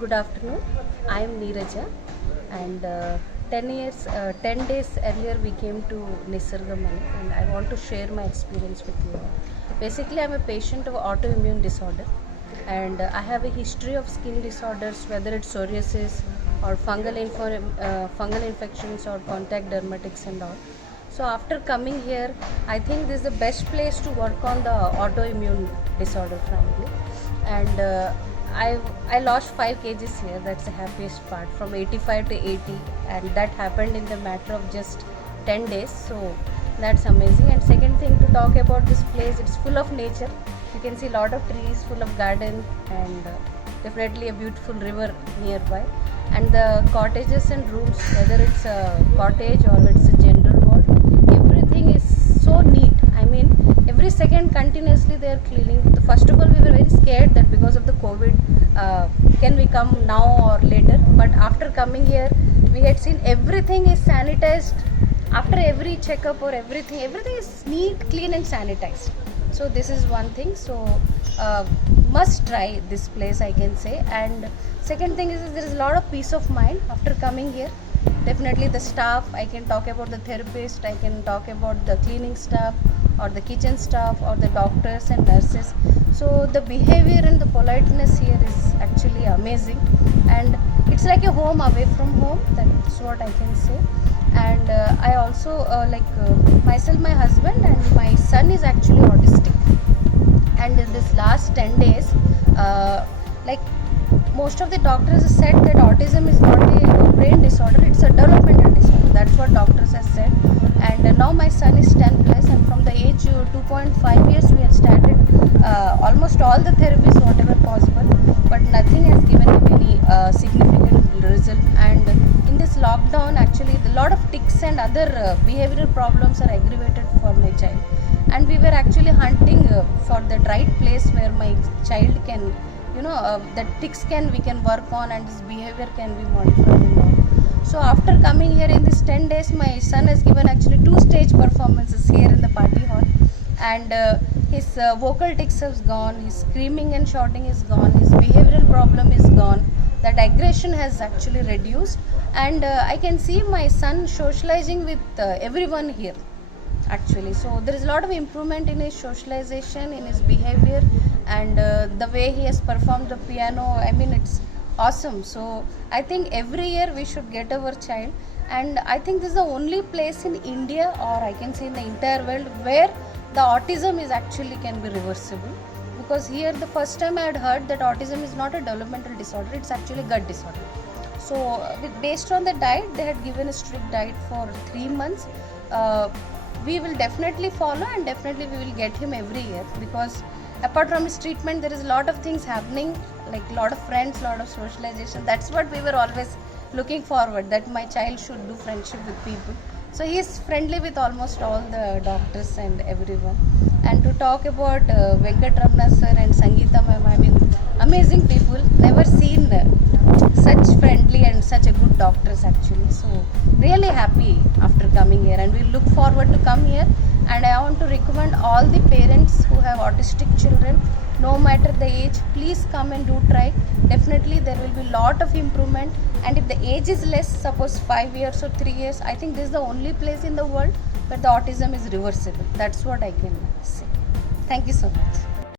Good afternoon. I am Neeraja, and 10 days earlier we came to Nisargamani, and I want to share my experience with you. Basically, I'm a patient of autoimmune disorder, and I have a history of skin disorders, whether it's psoriasis or fungal infections or contact dermatitis and all. So after coming here, I think this is the best place to work on the autoimmune disorder, frankly. And I lost 5 kgs here. That's the happiest part, from 85 to 80, and that happened in the matter of just 10 days. So that's amazing. And second thing to talk about this place, it's full of nature. You can see a lot of trees, full of garden, and definitely a beautiful river nearby. And the cottages and rooms, whether it's a cottage or it's a general ward, everything is so neat. I mean, every second continuously they are cleaning. First of all, we were very scared that because of the COVID, can we come now or later? But after coming here, we had seen everything is sanitized. After every checkup or everything is neat, clean, and sanitized. So this is one thing. So must try this place, I can say. And second thing is there is a lot of peace of mind after coming here. Definitely the staff, I can talk about the therapist, I can talk about the cleaning staff or the kitchen staff or the doctors and nurses. So the behavior and the politeness here is actually amazing, and it's like a home away from home. That's what I can say. And I also myself, my husband and my son is actually autistic, and in this last 10 days, like most of the doctors have said that autism is not a brain disorder, it's a developmental disorder. That's what doctors have said. And now my son is 10 plus, and from the age 2.5 years we have started almost all the therapies whatever possible, but nothing has given him any significant result. And in this lockdown, actually a lot of tics and other behavioral problems are aggravated for my child, and we were actually hunting for the right place where my child can, the tics we can work on, and his behavior can be modified and all. So after coming here in this 10 days, my son has given actually 2 stage performances here in the party hall, and his vocal tics has gone, his screaming and shouting is gone, his behavioral problem is gone, that aggression has actually reduced, and I can see my son socializing with everyone here actually. So there is a lot of improvement in his socialization, in his behavior, and the way he has performed the piano, I mean, it's awesome. So I think every year we should get our child, and I think this is the only place in India, or I can say in the entire world, where the autism is actually can be reversible. Because here the first time I had heard that autism is not a developmental disorder, it's actually gut disorder. So based on the diet, they had given a strict diet for 3 months. We will definitely follow, and definitely we will get him every year, because apart from his treatment there is a lot of things happening, like a lot of friends, lot of socialization. That's what we were always looking forward, that my child should do friendship with people. So he is friendly with almost all the doctors and everyone. And to talk about Venkatramana sir and Sangeeta ma'am, I mean, amazing people. Never seen such friendly and such a good doctors actually. So really happy after coming here, and we look forward to come here. And I want to recommend all the parents who have autistic children, no matter the age, please come and do try. Definitely there will be lot of improvement, and if the age is less, suppose 5 years or 3 years, I think this is the only place in the world where the autism is reversible. That's what I can say. Thank you so much.